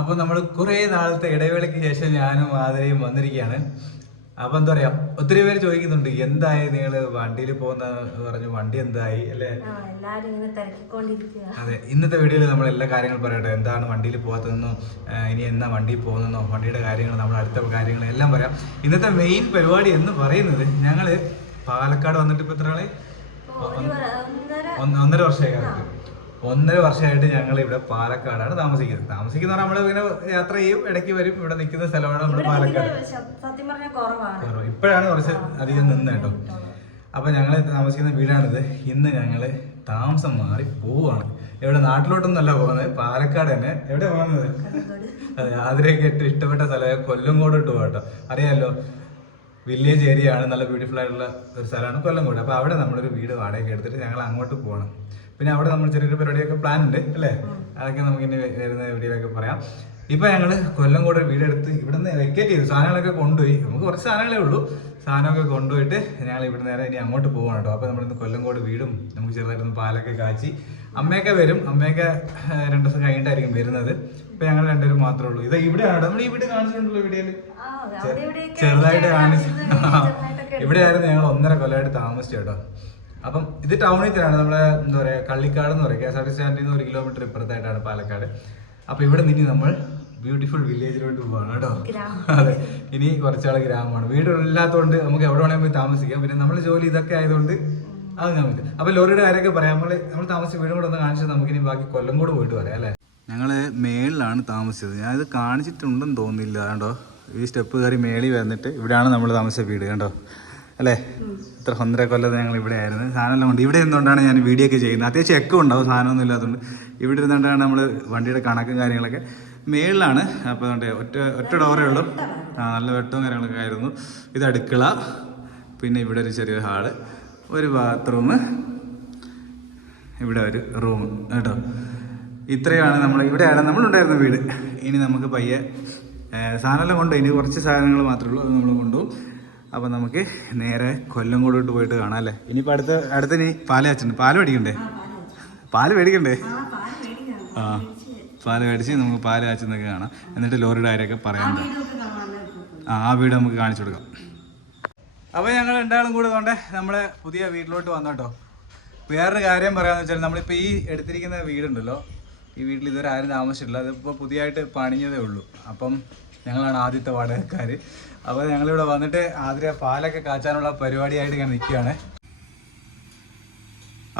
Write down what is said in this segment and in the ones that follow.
അപ്പൊ നമ്മൾ കുറെ നാളത്തെ ഇടവേളയ്ക്ക് ശേഷം ഞാനും ആദരയും വന്നിരിക്കുകയാണ്. അപ്പൊ എന്താ പറയാ ഒത്തിരി പേര് ചോദിക്കുന്നുണ്ട് എന്തായി നിങ്ങൾ വണ്ടിയിൽ പോകുന്ന പറഞ്ഞു വണ്ടി എന്തായി? അല്ലേ? അതെ ഇന്നത്തെ വീഡിയോയിൽ നമ്മൾ എല്ലാ കാര്യങ്ങളും പറയട്ടെ എന്താണ് വണ്ടിയിൽ പോകാത്തതെന്നോ ഇനി എന്നാ വണ്ടിയിൽ പോകുന്നതെന്നോ വണ്ടിയുടെ കാര്യങ്ങൾ നമ്മൾ അടുത്ത കാര്യങ്ങൾ എല്ലാം പറയാം. ഇന്നത്തെ മെയിൻ പരിപാടി എന്ന് പറയുന്നത് ഞങ്ങൾ പാലക്കാട് വന്നിട്ട് ഇപ്പൊ എത്ര ആളെ? ഒന്നര ഒന്നര വർഷമായി ഒന്നര വർഷമായിട്ട് ഞങ്ങൾ ഇവിടെ പാലക്കാടാണ് താമസിക്കുന്നത്. താമസിക്കുന്ന നമ്മൾ ഇങ്ങനെ യാത്ര ചെയ്യും ഇടയ്ക്ക് വരും. ഇവിടെ നിൽക്കുന്ന സ്ഥലമാണ് നമ്മുടെ പാലക്കാട്. സത്യം പറഞ്ഞാൽ കുറവാണ്. കുറവ്. ഇപ്പോഴാണ് കുറച്ച് അധികം നിന്ന് കേട്ടോ. അപ്പൊ ഞങ്ങൾ താമസിക്കുന്ന വീടാണിത്. ഇന്ന് ഞങ്ങൾ താമസം മാറി പോവാണ്. ഇവിടെ നാട്ടിലോട്ടൊന്നല്ല പോകുന്നത് പാലക്കാട് തന്നെ. എവിടെ പോകുന്നത്? അതെ ആതിരയൊക്കെ ഏറ്റവും ഇഷ്ടപ്പെട്ട സ്ഥലമായ കൊല്ലംകോടോട്ട് പോകട്ടോ അറിയാമല്ലോ വില്ലേജ് ഏരിയ ആണ് നല്ല ബ്യൂട്ടിഫുൾ ആയിട്ടുള്ള ഒരു സ്ഥലമാണ് കൊല്ലംകോട്. അപ്പൊ അവിടെ നമ്മളൊരു വീട് വാടകയ്ക്ക് എടുത്തിട്ട് ഞങ്ങൾ അങ്ങോട്ട് പോകണം പിന്നെ അവിടെ നമ്മൾ ചെറിയൊരു പരിപാടിയൊക്കെ പ്ലാൻ ഉണ്ട് അല്ലേ? അതൊക്കെ നമുക്ക് ഇനി വരുന്ന വീഡിയോയിലൊക്കെ പറയാം. ഇപ്പൊ ഞങ്ങൾ കൊല്ലം കൂടെ വീടെടുത്ത് ഇവിടുന്ന് വെക്കേറ്റ് ചെയ്തു. സാധനങ്ങളൊക്കെ കൊണ്ടുപോയി. നമുക്ക് കുറച്ച് സാധനങ്ങളേ ഉള്ളൂ. സാധനമൊക്കെ കൊണ്ടുപോയിട്ട് ഞങ്ങൾ ഇവിടെ നേരെ ഇനി അങ്ങോട്ട് പോകണം കേട്ടോ. അപ്പൊ നമ്മളിന്ന് കൊല്ലംകോട് വീടും നമുക്ക് ചെറുതായിട്ടൊന്ന് പാലൊക്കെ കാച്ചി അമ്മയൊക്കെ വരും. അമ്മയൊക്കെ രണ്ട് ദിവസം കഴിഞ്ഞിട്ടായിരിക്കും വരുന്നത്. ഇപ്പൊ ഞങ്ങൾ രണ്ടുപേരും മാത്രമേ ഉള്ളൂ. ഇത് ഇവിടെയാണ്? നമ്മൾ ഈ വീട് കാണിച്ചിട്ടുണ്ടല്ലോ വീഡിയോയിൽ. ചെറുതായിട്ട് കാണിച്ചു ഇവിടെയായിരുന്നു ഇവിടെ ആയിരുന്നു ഞങ്ങൾ ഒന്നര കൊല്ലമായിട്ട് താമസിച്ചു കേട്ടോ. അപ്പം ഇത് ടൗണിൽ തന്നെയാണ്. നമ്മുടെ എന്താ പറയുക കള്ളിക്കാട് എന്ന് പറയുക കെ എസ് ആർ ടി സ്റ്റാൻഡിൽ നിന്ന് ഒരു കിലോമീറ്റർ ഇപ്പുറത്തായിട്ടാണ് പാലക്കാട്. അപ്പൊ ഇവിടെ നിന്ന് നമ്മൾ ബ്യൂട്ടിഫുൾ വില്ലേജിലോട്ട് പോവാണ് കേട്ടോ. അതെ. ഇനി കുറച്ചാൾ ഗ്രാമമാണ്. വീടില്ലാത്തതുകൊണ്ട് നമുക്ക് എവിടെ വേണമെങ്കിൽ പോയി താമസിക്കാം. പിന്നെ നമ്മൾ ജോലി ഇതൊക്കെ ആയതുകൊണ്ട് അത് നമുക്ക് അപ്പൊ ലോറിയുടെ കാര്യമൊക്കെ പറയാം. നമ്മൾ നമ്മൾ താമസിച്ച വീടും കൂടെ ഒന്ന് കാണിച്ചത് നമുക്കിനി ബാക്കി കൊല്ലം കൂടെ പോയിട്ട് പറയാം അല്ലേ? ഞങ്ങൾ മേളിലാണ് താമസിച്ചത്. ഞാനിത് കാണിച്ചിട്ടുണ്ടെന്ന് തോന്നുന്നില്ല കണ്ടോ ഈ സ്റ്റെപ്പ് കയറി മേളിൽ വന്നിട്ട് ഇവിടെയാണ് നമ്മൾ താമസിച്ച വീട് കണ്ടോ അല്ലേ? ഇത്ര ഒന്നര കൊല്ലം ഞങ്ങൾ ഇവിടെ ആയിരുന്നു. സാധനമെല്ലാം ഉണ്ട്. ഇവിടെ നിന്നുകൊണ്ടാണ് ഞാൻ വീഡിയോ ഒക്കെ ചെയ്യുന്നത്. അത്യാവശ്യം എക്കോ ഉണ്ടാവും. സാധനമൊന്നും ഇല്ലാത്തതുകൊണ്ട്. ഇവിടെ ഇരുന്നുകൊണ്ടാണ് നമ്മൾ വണ്ടിയുടെ കണക്കും കാര്യങ്ങളൊക്കെ മേളിലാണ്. അപ്പോൾ അതുകൊണ്ട് ഒറ്റ ഒറ്റ ഡോറേ ഉള്ളൂ. ആ നല്ല വെട്ടവും കാര്യങ്ങളൊക്കെ ആയിരുന്നു. ഇത് അടുക്കള. പിന്നെ ഇവിടെ ഒരു ചെറിയൊരു ഹാൾ. ഒരു ബാത്റൂം ഇവിടെ ഒരു റൂം കേട്ടോ? ഇത്രയാണ് നമ്മൾ ഇവിടെയാണ് നമ്മളുണ്ടായിരുന്ന വീട്. ഇനി നമുക്ക് പയ്യെ സാധനമെല്ലാം കൊണ്ടുപോയി. ഇനി കുറച്ച് സാധനങ്ങൾ മാത്രമേ ഉള്ളൂ. അത് നമ്മൾ കൊണ്ടുപോകും. അപ്പം നമുക്ക് നേരെ കൊല്ലം കൂടോട്ട് പോയിട്ട് കാണാം അല്ലേ? ഇനിയിപ്പോൾ അടുത്ത അടുത്ത ഇനി പാൽ വെച്ചിട്ടുണ്ട് പാൽ മേടിക്കണ്ടേ? പാൽ മേടിക്കണ്ടേ? ആ പാൽ മേടിച്ച് നമുക്ക് പാൽ അച്ഛനൊക്കെ കാണാം. എന്നിട്ട് ലോറിയുടെ കാര്യമൊക്കെ പറയാൻ ആ ആ വീട് നമുക്ക് കാണിച്ചു കൊടുക്കാം. അപ്പൊ ഞങ്ങൾ രണ്ടാളും കൂടെ കൊണ്ട് നമ്മളെ പുതിയ വീട്ടിലോട്ട് വന്നോട്ടോ വേറൊരു കാര്യം പറയാന്ന് വെച്ചാൽ നമ്മളിപ്പോ ഈ എടുത്തിരിക്കുന്ന വീടുണ്ടല്ലോ. ഈ വീട്ടിൽ ഇതുവരെ ആരും താമസിച്ചിട്ടില്ല. അതിപ്പോ പുതിയായിട്ട് പണിഞ്ഞതേ ഉള്ളൂ. അപ്പം ഞങ്ങളാണ് ആദ്യത്തെ വാടകക്കാര്. അപ്പോൾ ഞങ്ങളിവിടെ വന്നിട്ട് ആതിര പാലൊക്കെ കാച്ചാനുള്ള പരിപാടിയായിട്ട് ഇങ്ങനെ നിൽക്കുകയാണ്.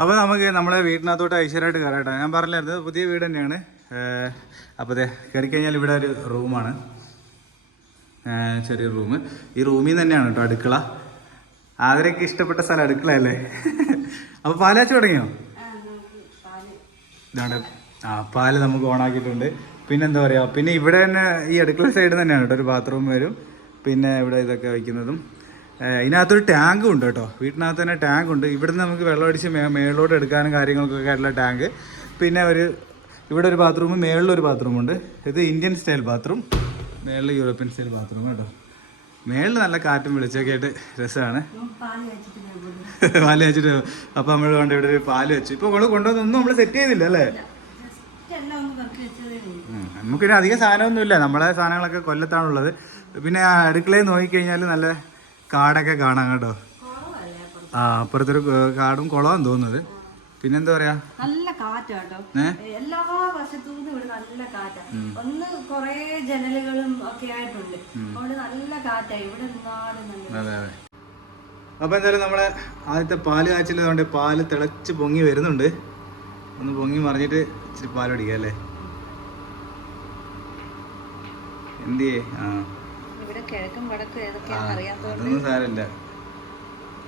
അപ്പോൾ നമുക്ക് നമ്മളെ വീട്ടിനകത്തോട്ട് ഐശ്വര്യമായിട്ട് കയറട്ടെ ഞാൻ പറഞ്ഞില്ലായിരുന്നു പുതിയ വീട് തന്നെയാണ്. അപ്പോൾ അതെ കയറി കഴിഞ്ഞാൽ ഇവിടെ ഒരു റൂമാണ്. ചെറിയ റൂം. ഈ റൂമിൽ നിന്ന് തന്നെയാണ് കേട്ടോ അടുക്കള. ആദരയ്ക്ക് ഇഷ്ടപ്പെട്ട സ്ഥലം അടുക്കള അല്ലേ? അപ്പോൾ പാലാച്ചു തുടങ്ങിയോ? ഇതാണ് ആ പാൽ നമുക്ക് ഓണാക്കിയിട്ടുണ്ട്. പിന്നെന്താ പറയുക പിന്നെ ഇവിടെ തന്നെ ഈ അടുക്കള സൈഡിൽ തന്നെയാണ് കേട്ടോ ഒരു ബാത്റൂം വരും. പിന്നെ ഇവിടെ ഇതൊക്കെ വയ്ക്കുന്നതും. ഇതിനകത്തൊരു ടാങ്കും ഉണ്ട് കേട്ടോ. വീട്ടിനകത്ത് തന്നെ ടാങ്ക് ഉണ്ട്. ഇവിടുന്ന് നമുക്ക് വെള്ളം അടിച്ച് മേ മേളിലോട്ട് എടുക്കാനും കാര്യങ്ങൾക്കൊക്കെ ആയിട്ടുള്ള ടാങ്ക്. പിന്നെ ഒരു ഇവിടെ ഒരു ബാത്റൂം മേളിലൊരു ബാത്റൂം ഉണ്ട്. ഇത് ഇന്ത്യൻ സ്റ്റൈൽ ബാത്റൂം. മേളിൽ യൂറോപ്യൻ സ്റ്റൈൽ ബാത്റൂം കേട്ടോ. മേളിൽ നല്ല കാറ്റും വെളിച്ചൊക്കെ ആയിട്ട് രസമാണ്. പാൽ വെച്ചിട്ട് അപ്പം നമ്മൾ കൊണ്ട് ഇവിടെ ഒരു പാൽ വെച്ചു. ഇപ്പോൾ നമ്മൾ കൊണ്ടുവന്നൊന്നും നമ്മൾ സെറ്റ് ചെയ്തില്ല അല്ലേ. നമുക്കിനി അധികം സാധനമൊന്നുമില്ല. നമ്മളെ സാധനങ്ങളൊക്കെ കൊല്ലത്താണുള്ളത്. പിന്നെ അടുക്കളയിൽ നോക്കിക്കഴിഞ്ഞാൽ നല്ല കാടൊക്കെ കാണാം കേട്ടോ? ആ അപ്പുറത്തൊരു കാടും കുളമാണെന്ന് തോന്നുന്നത്. പിന്നെന്താ പറയാ? നല്ല കാറ്റാട്ടോ ഏ? എല്ലാ വശത്തും ഇവിടെ നല്ല കാറ്റാ. ഒന്ന് കൊറേ ജനലുകളും ഒക്കെ ആയിട്ടുണ്ട്. അവിടെ നല്ല കാറ്റാ. ഇവിടെ അതെ അതെ. അപ്പൊ എന്തായാലും നമ്മളെ ആദ്യത്തെ പാൽ കാച്ചില്ലതുകൊണ്ട് പാൽ തിളച്ച് പൊങ്ങി വരുന്നുണ്ട്. ഒന്ന് പൊങ്ങി മറിഞ്ഞിട്ട് ഇച്ചിരി പാൽ പിടിക്കാം അല്ലേ? എന്തിയേ? ആ. ഇവിടെ കിഴക്കും വടക്കും ഏതൊക്കെയാണെന്ന് അറിയാത്തതുകൊണ്ട് അതൊന്നും സാരമില്ല.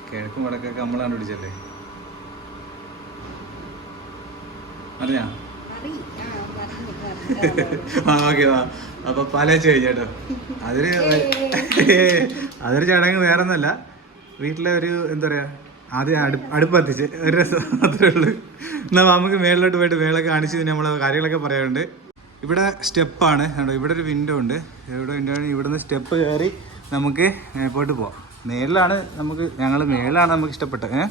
കിഴക്കും വടക്കൊക്കെ നമ്മളാണ് പിടിച്ചല്ലേ അറിഞ്ഞാ? അറി ആ ഓക്കെ വാ. അപ്പൊ പാലേച്ച് കഴിഞ്ഞേട്ടോ അതൊരു അതൊരു ചടങ്ങ് വേറെ ഒന്നല്ല വീട്ടിലെ ഒരു എന്താ പറയാ ആദ്യം അടു അടുപ്പ് കത്തിച്ച്. ഒരു രസം അത്രേ ഉള്ളൂ. എന്നാൽ നമുക്ക് മേളിലോട്ട് പോയിട്ട് മേളൊക്കെ കാണിച്ച് നമ്മൾ കാര്യങ്ങളൊക്കെ പറയാറുണ്ട് ഇവിടെ സ്റ്റെപ്പാണ്. കണ്ടോ ഇവിടെ ഒരു വിൻഡോ ഉണ്ട്. ഇവിടെ വിൻഡോ ആണ് ഇവിടുന്ന് സ്റ്റെപ്പ് കയറി നമുക്ക് മേപ്പോട്ട് പോവാം. മേളിലാണ് നമുക്ക് ഞങ്ങൾ മേളിലാണ് നമുക്ക് ഇഷ്ടപ്പെട്ടത് ഏഹ്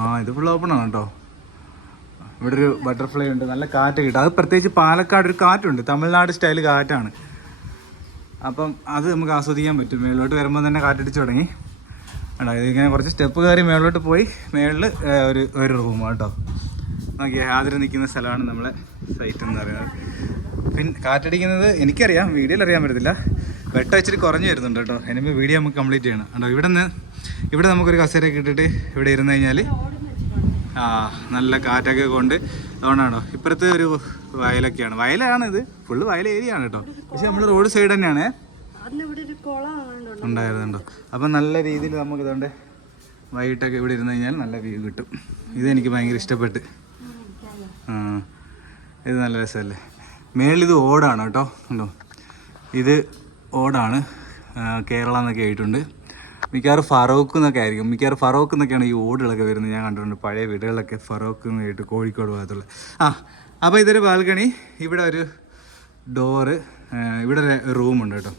ആ ഇത് ഫുൾ ഓപ്പൺ ആണ് കേട്ടോ. ഇവിടെ ഒരു ബട്ടർഫ്ലൈ ഉണ്ട്. നല്ല കാറ്റ് കിട്ടും. അത് പ്രത്യേകിച്ച് പാലക്കാട് ഒരു കാറ്റുണ്ട്. തമിഴ്നാട് സ്റ്റൈൽ കാറ്റാണ്. അപ്പം അത് നമുക്ക് ആസ്വദിക്കാൻ പറ്റും. മേളിലോട്ട് വരുമ്പോൾ തന്നെ കാറ്റടിച്ച് തുടങ്ങി. ആണോ ഇതിങ്ങനെ കുറച്ച് സ്റ്റെപ്പ് കയറി മേളിലോട്ട് പോയി. മേളിൽ ഒരു ഒരു റൂം കേട്ടോ. നോക്കിയാ ഹാജർ നിൽക്കുന്ന സ്ഥലമാണ് നമ്മളെ സൈറ്റ് എന്ന് പറയുന്നത്. പിന്നെ കാറ്റടിക്കുന്നത് എനിക്കറിയാം വീഡിയോയിൽ അറിയാൻ പറ്റത്തില്ല. വെട്ടം ഇച്ചിരി കുറഞ്ഞു വരുന്നുണ്ട് കേട്ടോ. ഇനിയിപ്പോൾ വീഡിയോ നമുക്ക് കംപ്ലീറ്റ് ചെയ്യണം. കേട്ടോ ഇവിടെ നിന്ന് ഇവിടെ നമുക്കൊരു കസേരയൊക്കെ ഇട്ടിട്ട് ഇവിടെ ഇരുന്ന് കഴിഞ്ഞാൽ ആ നല്ല കാറ്റൊക്കെ കൊണ്ട് അതുകൊണ്ടാണോ. ഇപ്പുറത്ത് ഒരു വയലൊക്കെയാണ്. വയലാണ് ഇത് ഫുള്ള് വയൽ ഏരിയ ആണ് കേട്ടോ. പക്ഷെ നമ്മൾ റോഡ് സൈഡ് തന്നെയാണ്. ഉണ്ടായിരുന്നുണ്ടോ. അപ്പം നല്ല രീതിയിൽ നമുക്ക് വൈകിട്ടൊക്കെ ഇവിടെ ഇരുന്ന് കഴിഞ്ഞാൽ നല്ല വ്യൂ കിട്ടും. ഇതെനിക്ക് ഭയങ്കര ഇഷ്ടപ്പെട്ട്. ഇത് നല്ല രസമല്ലേ? മേളിത് ഓടാണ് കേട്ടോ ഉണ്ടോ ഇത് ഓടാണ്. കേരള എന്നൊക്കെ ആയിട്ടുണ്ട്. മിക്കവാറും ഫറോക്ക് എന്നൊക്കെ ആയിരിക്കും. മിക്കവാറും ഫറോക്ക് എന്നൊക്കെയാണ് ഈ ഓടുകളൊക്കെ വരുന്നത്. ഞാൻ കണ്ടിട്ടുണ്ട് പഴയ വീടുകളിലൊക്കെ ഫറോക്ക് എന്ന് കേട്ട് കോഴിക്കോട് ഭാഗത്തുള്ള. ആ അപ്പോൾ ഇതൊരു ബാൽക്കണി. ഇവിടെ ഒരു ഡോറ്. ഇവിടെ ഒരു റൂമുണ്ട് കേട്ടോ.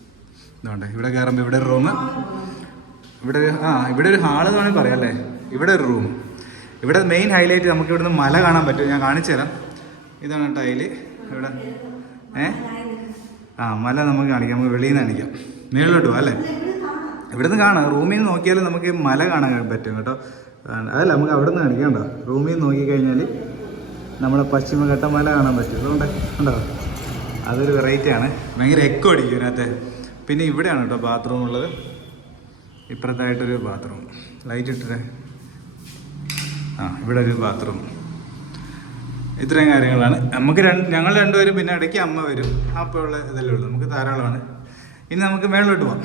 ഇതുകൊണ്ട് ഇവിടെ കയറുമ്പോൾ ഇവിടെ ഒരു റൂം. ഇവിടെ ഒരു ആ ഇവിടെ ഒരു ഹാൾ എന്ന് വേണമെങ്കിൽ പറയാം അല്ലേ? ഇവിടെ ഒരു റൂം. ഇവിടെ മെയിൻ ഹൈലൈറ്റ് നമുക്ക് ഇവിടുന്ന് മല കാണാൻ പറ്റും. ഞാൻ കാണിച്ചു തരാം ഇതാണ് ടൈൽ. ഇവിടെ ഏ? ആ മല നമുക്ക് കാണിക്കാം. നമുക്ക് വെളിയിൽ നിന്ന് കാണിക്കാം. മേളിലോട്ട് പോവാം അല്ലേ? ഇവിടുന്ന് കാണാം. റൂമിൽ നിന്ന് നോക്കിയാൽ നമുക്ക് മല കാണാൻ പറ്റും കേട്ടോ. അതല്ല നമുക്ക് അവിടെ നിന്ന് കാണിക്കാം റൂമിൽ നിന്ന് നോക്കിക്കഴിഞ്ഞാൽ നമ്മുടെ പശ്ചിമഘട്ട മല കാണാൻ പറ്റും. അതുകൊണ്ട് ഉണ്ടോ അതൊരു വെറൈറ്റി ആണ്. ഭയങ്കര എക്കോ അടിക്കും ഇതിനകത്ത്. പിന്നെ ഇവിടെയാണ് കേട്ടോ ബാത്റൂം ഉള്ളത്. ഇപ്പുറത്തായിട്ടൊരു ബാത്റൂം ലൈറ്റ് ഇട്ടിട്ട്. ആ ഇവിടെ ഒരു ബാത്റൂം ഇത്രയും കാര്യങ്ങളാണ്. നമുക്ക് രണ്ട് ഞങ്ങൾ രണ്ടുപേരും പിന്നെ ഇടയ്ക്ക് അമ്മ വരും. അപ്പോൾ ഉള്ള ഇതല്ലേ ഉള്ളൂ. നമുക്ക് ധാരാളമാണ്. ഇനി നമുക്ക് മേളിലോട്ട് പോകാം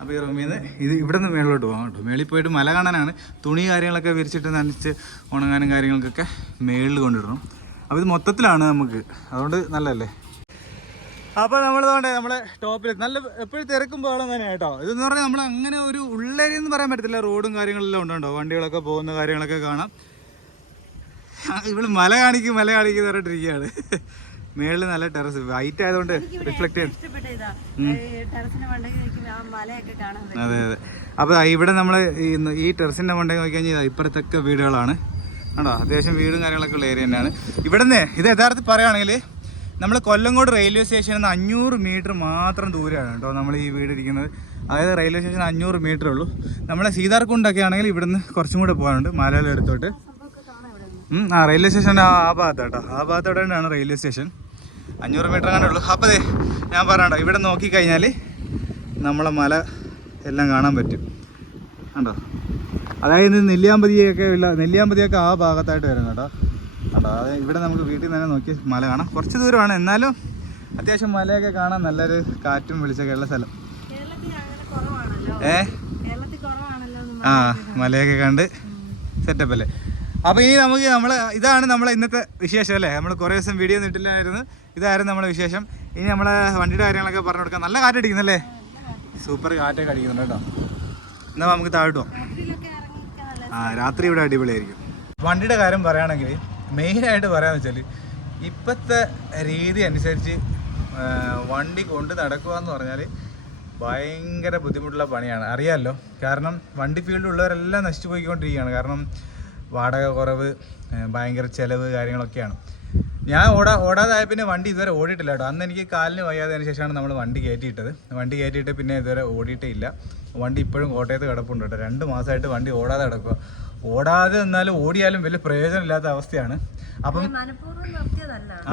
അപ്പോൾ ഈ റൂമിൽ നിന്ന് ഇത് ഇവിടെ നിന്ന് മേളിലോട്ട് പോകാം കേട്ടോ. മേളിൽ പോയിട്ട് മല കാണാനാണ്. തുണി കാര്യങ്ങളൊക്കെ വിരിച്ചിട്ട് നനച്ച് ഉണങ്ങാനും കാര്യങ്ങൾക്കൊക്കെ മേളിൽ കൊണ്ടിടണം. അപ്പോൾ ഇത് മൊത്തത്തിലാണ് നമുക്ക്. അതുകൊണ്ട് നല്ലതല്ലേ? അപ്പോൾ നമ്മൾ നമ്മളിതുകൊണ്ട് നമ്മളെ ടോപ്പിൽ നല്ല എപ്പോഴും തിരക്കും ബഹളം തന്നെ കേട്ടോ. ഇതെന്ന് പറഞ്ഞാൽ നമ്മൾ അങ്ങനെ ഒരു ഉള്ളരി എന്ന് പറയാൻ പറ്റത്തില്ല. റോഡും കാര്യങ്ങളെല്ലാം ഉണ്ടോ വണ്ടികളൊക്കെ പോകുന്ന കാര്യങ്ങളൊക്കെ കാണാം. ഇവിടെ മല കാണിക്കും മല കാണിക്കും പറഞ്ഞിട്ടിരിക്കുകയാണ് മേളിൽ നല്ല ടെറസ് വൈറ്റ് ആയതുകൊണ്ട് റിഫ്ലക്ട് ചെയ്യും അതെ അതെ. അപ്പോൾ ഇവിടെ നമ്മൾ ഈ ടെറസിന്റെ ടെറസിന്റെ മണ്ടയിൽ നോക്കി കഴിഞ്ഞാൽ ഇപ്പുറത്തൊക്കെ വീടുകളാണ്. ആണോ അത്യാവശ്യം വീടും കാര്യങ്ങളൊക്കെ ഉള്ള ഏരിയ തന്നെയാണ്. ഇവിടെ നിന്ന് ഇത് യഥാർത്ഥത്തിൽ പറയുകയാണെങ്കിൽ നമ്മൾ കൊല്ലങ്കോട് റെയിൽവേ സ്റ്റേഷനിൽ നിന്ന് അഞ്ഞൂറ് മീറ്റർ മാത്രം ദൂരമാണ് കേട്ടോ നമ്മൾ ഈ വീട് ഇരിക്കുന്നത്. അതായത് റെയിൽവേ സ്റ്റേഷൻ അഞ്ഞൂറ് മീറ്റർ ഉള്ളൂ. നമ്മളെ സീതാർകുണ്ടൊക്കെ ആണെങ്കിൽ ഇവിടുന്ന് കുറച്ചും കൂടെ പോകാനുണ്ട്. മലയാളം എടുത്തോട്ട് സംഭവമൊക്കെ കാണാം ഇവിടെ നിന്ന് ഉം, ആ റെയിൽവേ സ്റ്റേഷൻ ആ ആ ഭാഗത്ത് കേട്ടോ ആ ഭാഗത്തോടെ തന്നെയാണ് റെയിൽവേ സ്റ്റേഷൻ അഞ്ഞൂറ് മീറ്റർ അങ്ങനെ ഉള്ളൂ. അപ്പോൾ അതെ ഞാൻ പറയണ്ടോ ഇവിടെ നോക്കിക്കഴിഞ്ഞാൽ നമ്മളെ മല എല്ലാം കാണാൻ പറ്റും. കണ്ടോ? അതായത് നെല്ലിയാമ്പതിയൊക്കെ ഉള്ള നെല്ലിയാമ്പതിയൊക്കെ ആ ഭാഗത്തായിട്ട് വരും കേട്ടോ. കണ്ടോ? അത് ഇവിടെ നമുക്ക് വീട്ടിൽ നിന്ന് തന്നെ നോക്കി മല കാണാം. കുറച്ച് ദൂരമാണ്. എന്നാലും അത്യാവശ്യം മലയൊക്കെ കാണാൻ നല്ലൊരു കാറ്റും വെളിച്ചൊക്കെ ഉള്ള സ്ഥലം. ഏ? ആ മലയൊക്കെ കണ്ട് സെറ്റപ്പ് അല്ലേ? അപ്പോൾ ഇനി നമുക്ക് നമ്മൾ ഇതാണ് നമ്മളെ ഇന്നത്തെ വിശേഷം അല്ലേ? നമ്മൾ കുറേ ദിവസം വീഡിയോ ഇട്ടില്ലായിരുന്നു. ഇതായിരുന്നു നമ്മുടെ വിശേഷം. ഇനി നമ്മളെ വണ്ടിയുടെ കാര്യങ്ങളൊക്കെ പറഞ്ഞു കൊടുക്കാം. നല്ല കാറ്റടിക്കുന്നല്ലേ സൂപ്പർ കാറ്റൊക്കെ അടിക്കുന്നുണ്ട് കേട്ടോ. എന്നാൽ നമുക്ക് നല്ല ആ രാത്രി ഇവിടെ അടിപൊളിയായിരിക്കും. വണ്ടിയുടെ കാര്യം പറയുകയാണെങ്കിൽ മെയിനായിട്ട് പറയാന്ന് വെച്ചാൽ ഇപ്പോഴത്തെ രീതി അനുസരിച്ച് വണ്ടി കൊണ്ട് നടക്കുക എന്ന് പറഞ്ഞാൽ ഭയങ്കര ബുദ്ധിമുട്ടുള്ള പണിയാണ്. അറിയാമല്ലോ കാരണം വണ്ടി ഫീൽഡിലുള്ളവരെല്ലാം നശിച്ചു പോയിക്കൊണ്ടിരിക്കുകയാണ്. കാരണം വാടക കുറവ് ഭയങ്കര ചിലവ് കാര്യങ്ങളൊക്കെയാണ്. ഞാൻ ഓടാ ഓടാതായ പിന്നെ വണ്ടി ഇതുവരെ ഓടിയിട്ടില്ല കേട്ടോ. അന്ന് എനിക്ക് കാലിന് വയ്യാതതിന് ശേഷമാണ് നമ്മൾ വണ്ടി കയറ്റിയിട്ടത്. വണ്ടി കയറ്റിയിട്ട് പിന്നെ ഇതുവരെ ഓടിയിട്ടേ ഇല്ല വണ്ടി ഇപ്പോഴും കോട്ടയത്ത് കിടപ്പുണ്ട് കേട്ടോ. രണ്ട് മാസമായിട്ട് വണ്ടി ഓടാതെ കിടക്കുക ഓടാതെ എന്നാലും ഓടിയാലും വലിയ പ്രയോജനമില്ലാത്ത അവസ്ഥയാണ്. അപ്പം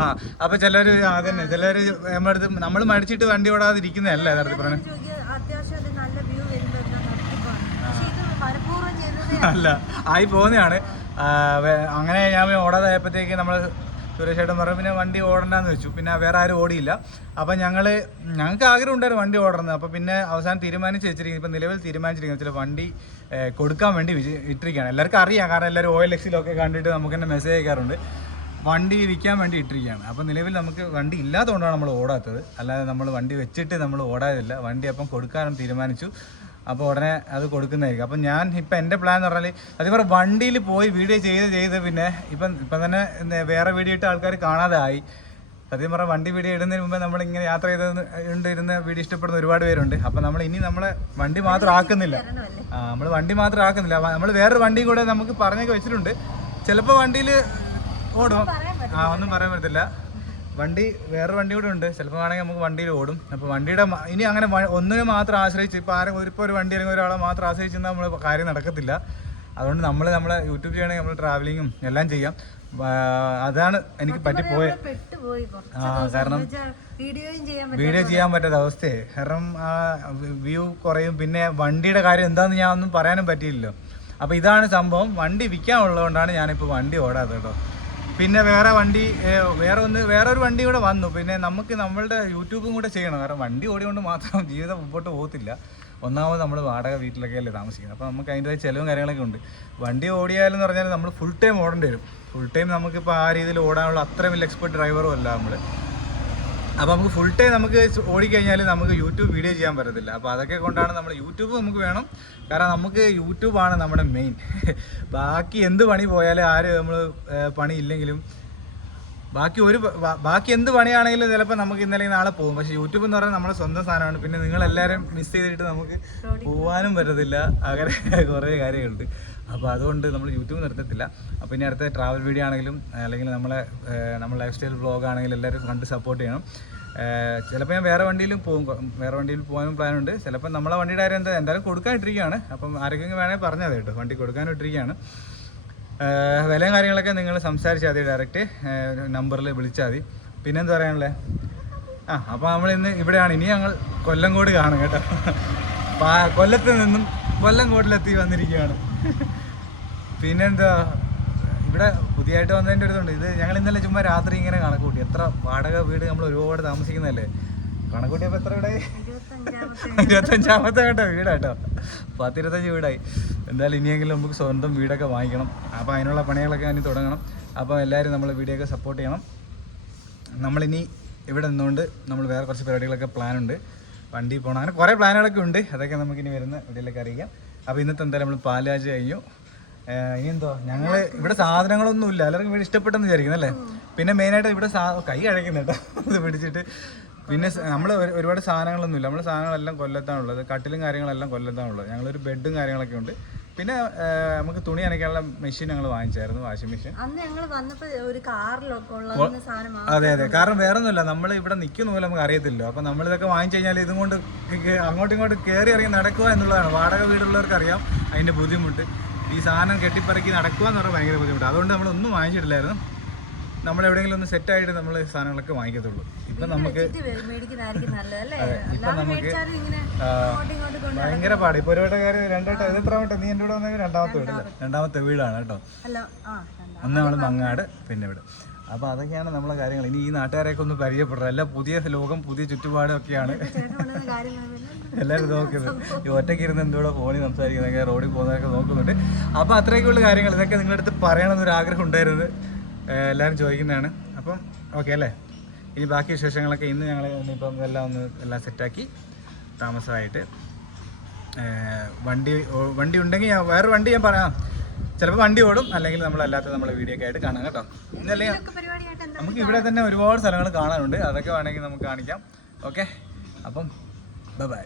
ആ അപ്പം ചിലർ അതന്നെ. ചിലർ നമ്മുടെ അടുത്ത് നമ്മൾ മടിച്ചിട്ട് വണ്ടി ഓടാതിരിക്കുന്നതല്ല യഥാർത്ഥത്തിൽ പറഞ്ഞത് ചോദിക്കുക അത്യാവശ്യം ഒരു നല്ല വ്യൂ വരുമ്പോൾ എന്താ നിർത്തിപ്പോണം പക്ഷേ ഇത് മനഃപൂർവം ചെയ്തതേ അല്ല ആയി പോകുന്നതാണ്. അങ്ങനെ ഞാൻ ഓടാതെ ആയപ്പോഴത്തേക്ക് നമ്മൾ സുരേഷ് ഏട്ടൻ പറഞ്ഞു പിന്നെ വണ്ടി ഓടണ്ടെന്ന് വെച്ചു. പിന്നെ വേറെ ആരും ഓടിയില്ല. അപ്പം ഞങ്ങൾ ഞങ്ങൾക്ക് ആഗ്രഹം ഉണ്ടായിരുന്നു വണ്ടി ഓടണമെന്ന്. അപ്പം പിന്നെ അവസാനം തീരുമാനിച്ച് വെച്ചിരിക്കുന്നത് ഇപ്പം നിലവിൽ തീരുമാനിച്ചിരിക്കുന്നത് വെച്ചാൽ വണ്ടി കൊടുക്കാൻ വേണ്ടി ഇട്ടിരിക്കുകയാണ്. എല്ലാവർക്കും അറിയാം. കാരണം എല്ലാവരും ഓയിൽ എക്സിലൊക്കെ കണ്ടിട്ട് നമുക്ക് തന്നെ മെസ്സേജ് അയക്കാറുണ്ട്. വണ്ടി വിൽക്കാൻ വേണ്ടി ഇട്ടിരിക്കുകയാണ്. അപ്പം നിലവിൽ നമുക്ക് വണ്ടി ഇല്ലാത്തതുകൊണ്ടാണ് നമ്മൾ ഓടാത്തത്. അല്ലാതെ നമ്മൾ വണ്ടി വെച്ചിട്ട് നമ്മൾ ഓടാതില്ല. വണ്ടി അപ്പം കൊടുക്കാനും തീരുമാനിച്ചു. അപ്പോൾ ഉടനെ അത് കൊടുക്കുന്നതായിരിക്കും. അപ്പം ഞാൻ ഇപ്പം എന്റെ പ്ലാൻ എന്ന് പറഞ്ഞാൽ അതേപോലെ വണ്ടിയിൽ പോയി വീഡിയോ ചെയ്ത് ചെയ്ത് പിന്നെ ഇപ്പം ഇപ്പം തന്നെ വേറെ വീഡിയോ ഇട്ട് ആൾക്കാർ കാണാതെ ആയി സത്യം പറഞ്ഞാൽ വണ്ടി വീഡിയോ ഇടുന്നതിന് മുമ്പേ നമ്മൾ ഇങ്ങനെ യാത്ര ചെയ്ത് ഇരുന്ന് വീഡിയോ ഇഷ്ടപ്പെടുന്ന ഒരുപാട് പേരുണ്ട്. അപ്പം നമ്മൾ ഇനി നമ്മളെ വണ്ടി മാത്രം ആക്കുന്നില്ല. ആ നമ്മൾ വണ്ടി മാത്രം ആക്കുന്നില്ല. നമ്മൾ വേറൊരു വണ്ടിയും കൂടെ നമുക്ക് പറഞ്ഞൊക്കെ വെച്ചിട്ടുണ്ട്. ചിലപ്പോൾ വണ്ടിയിൽ ഓടും. ആ ഒന്നും പറയാൻ പറ്റത്തില്ല. വണ്ടി വേറെ വണ്ടി കൂടെ ഉണ്ട്. ചിലപ്പോൾ വേണമെങ്കിൽ നമുക്ക് വണ്ടിയിൽ ഓടും. അപ്പോൾ വണ്ടിയുടെ ഇനി അങ്ങനെ ഒന്നിനെ മാത്രം ആശ്രയിച്ച് ഇപ്പോൾ ആരും ഇപ്പോൾ ഒരു വണ്ടി അല്ലെങ്കിൽ ഒരാളെ മാത്രം ആശ്രയിച്ച് നമ്മൾ കാര്യം നടക്കത്തില്ല. അതുകൊണ്ട് നമ്മൾ നമ്മളെ യൂട്യൂബ് ചെയ്യണമെങ്കിൽ നമ്മൾ ട്രാവലിങ്ങും എല്ലാം ചെയ്യാം. അതാണ് എനിക്ക് പറ്റിപ്പോയ ആ കാരണം വീഡിയോ ചെയ്യാൻ പറ്റാത്ത അവസ്ഥയെ. കാരണം ആ വ്യൂ കുറയും. പിന്നെ വണ്ടിയുടെ കാര്യം എന്താണെന്ന് ഞാൻ ഒന്നും പറയാനും പറ്റിയില്ലല്ലോ. അപ്പോൾ ഇതാണ് സംഭവം. വണ്ടി വിൽക്കാൻ ഉള്ളതുകൊണ്ടാണ് ഞാനിപ്പോൾ വണ്ടി ഓടാത്തത് കേട്ടോ. പിന്നെ വേറെ വണ്ടി വേറെ ഒന്ന് വേറെ ഒരു വണ്ടി കൂടെ വന്നു. പിന്നെ നമുക്ക് നമ്മളുടെ യൂട്യൂബും കൂടെ ചെയ്യണം. കാരണം വണ്ടി ഓടിക്കൊണ്ട് മാത്രം ജീവിതം മുമ്പോട്ട് പോകത്തില്ല. ഒന്നാമത് നമ്മൾ വാടക വീട്ടിലൊക്കെ അല്ലേ താമസിക്കുന്നത്. അപ്പോൾ നമുക്ക് അതിന്റെ ചിലവും കാര്യങ്ങളൊക്കെ ഉണ്ട്. വണ്ടി ഓടിയാലെന്ന് പറഞ്ഞാൽ നമ്മൾ ഫുൾ ടൈം ഓടേണ്ടി വരും. ഫുൾ ടൈം നമുക്കിപ്പോൾ ആ രീതിയിൽ ഓടാനുള്ള അത്രയും വലിയ എക്സ്പെർട്ട് ഡ്രൈവറും അല്ല നമ്മൾ അപ്പോൾ നമുക്ക് ഫുൾ ടൈം നമുക്ക് ഓടിക്കഴിഞ്ഞാൽ നമുക്ക് യൂട്യൂബ് വീഡിയോ ചെയ്യാൻ പറ്റത്തില്ല. അപ്പോൾ അതൊക്കെ കൊണ്ടാണ് നമ്മൾ യൂട്യൂബ് നമുക്ക് വേണം. കാരണം നമുക്ക് യൂട്യൂബാണ് നമ്മുടെ മെയിൻ ബാക്കി എന്ത് പണി പോയാലും ആര് നമ്മൾ പണി ഇല്ലെങ്കിലും ബാക്കി ഒരു ബാക്കി എന്ത് പണിയാണെങ്കിലും ചിലപ്പോൾ നമുക്ക് ഇന്നലെ നാളെ പോകും. പക്ഷേ യൂട്യൂബ് എന്ന് പറഞ്ഞാൽ നമ്മുടെ സ്വന്തം സാധനമാണ്. പിന്നെ നിങ്ങളെല്ലാവരും മിസ് ചെയ്തിട്ട് നമുക്ക് പോകാനും പറ്റത്തില്ല. അങ്ങനെ കുറേ കാര്യങ്ങളുണ്ട്. അപ്പോൾ അതുകൊണ്ട് നമ്മൾ യൂട്യൂബ് നിർത്തത്തില്ല. അപ്പോൾ ഇനി അടുത്ത ട്രാവൽ വീഡിയോ ആണെങ്കിലും അല്ലെങ്കിൽ നമ്മളെ നമ്മുടെ ലൈഫ് സ്റ്റൈൽ വ്ളോഗ് ആണെങ്കിലും എല്ലാവരും കണ്ട് സപ്പോർട്ട് ചെയ്യണം. ചിലപ്പോൾ ഞാൻ വേറെ വണ്ടിയിലും പോകും. വേറെ വണ്ടിയിൽ പോകാനും പ്ലാനുണ്ട് ചിലപ്പോൾ നമ്മളെ വണ്ടിയുടെ കാര്യം എന്താ എന്തായാലും കൊടുക്കാനിട്ടിരിക്കുകയാണ്. അപ്പം ആരെങ്കിലും വേണമെങ്കിൽ പറഞ്ഞാൽ മതി കേട്ടോ. വണ്ടി കൊടുക്കാനിട്ടിരിക്കുകയാണ്. വിലയും കാര്യങ്ങളൊക്കെ നിങ്ങൾ സംസാരിച്ചാൽ മതി ഡയറക്റ്റ് നമ്പറിൽ വിളിച്ചാൽ മതി. പിന്നെന്താ പറയാനുള്ളത് ആ അപ്പോൾ നമ്മൾ ഇന്ന് ഇവിടെയാണ്. ഇനി ഞങ്ങൾ കൊല്ലങ്കോട് കാണും കേട്ടോ. കൊല്ലത്ത് നിന്നും കൊല്ലങ്കോട്ടിലെത്തി വന്നിരിക്കുകയാണ്. പിന്നെന്താ? ഇവിടെ പുതിയതായിട്ട് വന്നതിന്റെ ഒരു ഇത് ഞങ്ങൾ ഇന്നലെ ചുമ്മാ രാത്രി ഇങ്ങനെ കണക്കൂട്ടി എത്ര വാടക വീട് നമ്മൾ ഒരുപാട് താമസിക്കുന്നതല്ലേ? കണക്കൂട്ടിയപ്പോൾ എത്ര വീടായി? ഇരുപത്തഞ്ചാമത്തെ വീടാ കേട്ടോ വീടാട്ടോ. പത്തിരുപത്തഞ്ച് വീടായി. എന്തായാലും ഇനിയെങ്കിലും നമുക്ക് സ്വന്തം വീടൊക്കെ വാങ്ങിക്കണം. അപ്പോൾ അതിനുള്ള പണികളൊക്കെ ഇനി തുടങ്ങണം. അപ്പോൾ എല്ലാവരും നമ്മൾ വീഡിയോയൊക്കെ സപ്പോർട്ട് ചെയ്യണം. നമ്മളിനി ഇവിടെ നിന്നുകൊണ്ട് നമ്മൾ വേറെ കുറച്ച് പരിപാടികളൊക്കെ പ്ലാനുണ്ട് വണ്ടി പോകണം അങ്ങനെ കുറേ പ്ലാനുകളൊക്കെ ഉണ്ട്. അതൊക്കെ നമുക്കിനി വരുന്ന വീഡിയോയിലൊക്കെ അറിയിക്കാം. അപ്പോൾ ഇന്നത്തെ എന്തായാലും നമ്മൾ പാലാജ് കഴിഞ്ഞു. ഇനി എന്തോ? ഞങ്ങൾ ഇവിടെ സാധനങ്ങളൊന്നും ഇല്ല എല്ലാവർക്കും ഇവിടെ ഇഷ്ടപ്പെട്ടെന്ന് വിചാരിക്കുന്നു അല്ലേ? പിന്നെ മെയിനായിട്ട് ഇവിടെ കൈ അഴയ്ക്കുന്നുണ്ട് അത് പിടിച്ചിട്ട്. പിന്നെ നമ്മൾ ഒരുപാട് സാധനങ്ങളൊന്നും ഇല്ല നമ്മുടെ സാധനങ്ങളെല്ലാം കൊല്ലത്താണുള്ളത്. കട്ടിലും കാര്യങ്ങളെല്ലാം കൊല്ലത്താണുള്ളത്. ഞങ്ങളൊരു ബെഡും കാര്യങ്ങളൊക്കെ ഉണ്ട്. പിന്നെ നമുക്ക് തുണി നനയ്ക്കാനുള്ള മെഷീൻ ഞങ്ങൾ വാങ്ങിച്ചായിരുന്നു വാഷിംഗ് മെഷീൻ അന്ന് ഞങ്ങൾ വന്നപ്പോൾ ഒരു കാറിലൊക്കെ ഉള്ള സാധനം അതെ അതെ. കാരണം വേറെ ഒന്നുമില്ല നമ്മൾ ഇവിടെ നിൽക്കുന്ന പോലെ നമുക്ക് അറിയത്തില്ല അപ്പൊ നമ്മൾ ഇതൊക്കെ വാങ്ങിച്ചു കഴിഞ്ഞാൽ ഇതും കൊണ്ട് അങ്ങോട്ടും ഇങ്ങോട്ടും കയറി ഇറങ്ങി നടക്കുക എന്നുള്ളതാണ്. വാടക വീടുള്ളവർക്ക് അറിയാം അതിന്റെ ബുദ്ധിമുട്ട്. ഈ സാധനം കെട്ടിപ്പറക്കി നടക്കുക എന്ന് പറഞ്ഞാൽ ഭയങ്കര ബുദ്ധിമുട്ട്. അതുകൊണ്ട് നമ്മളൊന്നും വാങ്ങിച്ചിട്ടില്ലായിരുന്നു. നമ്മൾ എവിടെയെങ്കിലും ഒന്ന് സെറ്റ് ആയിട്ട് നമ്മൾ സാധനങ്ങളൊക്കെ വാങ്ങിക്കത്തുള്ളൂ. ഇപ്പൊ നമുക്ക് ഇപ്പൊ നമുക്ക് ഭയങ്കര പാട്. ഇപ്പൊ ഒരു രണ്ടോട്ടം ഇത് എത്ര വട്ടം നീ എന്റെ കൂടെ വന്നെങ്കിൽ രണ്ടാമത്തെ വീട് രണ്ടാമത്തെ. വീടാണ് കേട്ടോ. ഒന്ന് നമ്മൾ മങ്ങാട് പിന്നെ ഇവിടെ. അപ്പൊ അതൊക്കെയാണ് നമ്മളെ കാര്യങ്ങൾ. ഇനി ഈ നാട്ടുകാരെയൊക്കെ ഒന്ന് പരിചയപ്പെടുക എല്ലാം പുതിയ ലോകം പുതിയ ചുറ്റുപാടും ഒക്കെയാണ്. ചേട്ടൻ കൊണ്ടുവന്ന കാര്യം പറഞ്ഞില്ല. എല്ലാവരും നോക്കുന്നത്. ഈ ഒറ്റയ്ക്ക് ഇരുന്ന് എന്തോടെ ഫോണിൽ സംസാരിക്കുന്നതൊക്കെ റോഡിൽ പോകുന്നതൊക്കെ നോക്കുന്നുണ്ട്. അപ്പോൾ അത്രയൊക്കെയുള്ള കാര്യങ്ങൾ ഇതൊക്കെ നിങ്ങളുടെ അടുത്ത് പറയണമെന്നൊരു ആഗ്രഹം ഉണ്ടായിരുന്നത് ഏഹ് എല്ലാവരും ചോദിക്കുന്നതാണ്. അപ്പം ഓക്കെ അല്ലേ? ഇനി ബാക്കി വിശേഷങ്ങളൊക്കെ ഇന്ന് ഞങ്ങൾ ഇനിയിപ്പം എല്ലാം ഒന്ന് എല്ലാം സെറ്റാക്കി താമസമായിട്ട്. വണ്ടി വണ്ടി ഉണ്ടെങ്കിൽ ഞാൻ വേറെ വണ്ടി ഞാൻ പറയാം. ചിലപ്പോൾ വണ്ടി ഓടും അല്ലെങ്കിൽ നമ്മൾ നമ്മളല്ലാത്ത നമ്മളെ വീഡിയോ ഒക്കെ ആയിട്ട് കാണാം കേട്ടോ. ഇന്നല്ലെങ്കിൽ എന്താ നമുക്ക് ഇവിടെ തന്നെ ഒരുപാട് സ്ഥലങ്ങൾ കാണാനുണ്ട്. അതൊക്കെ വേണമെങ്കിൽ നമുക്ക് കാണിക്കാം. ഓക്കെ അപ്പം ബൈ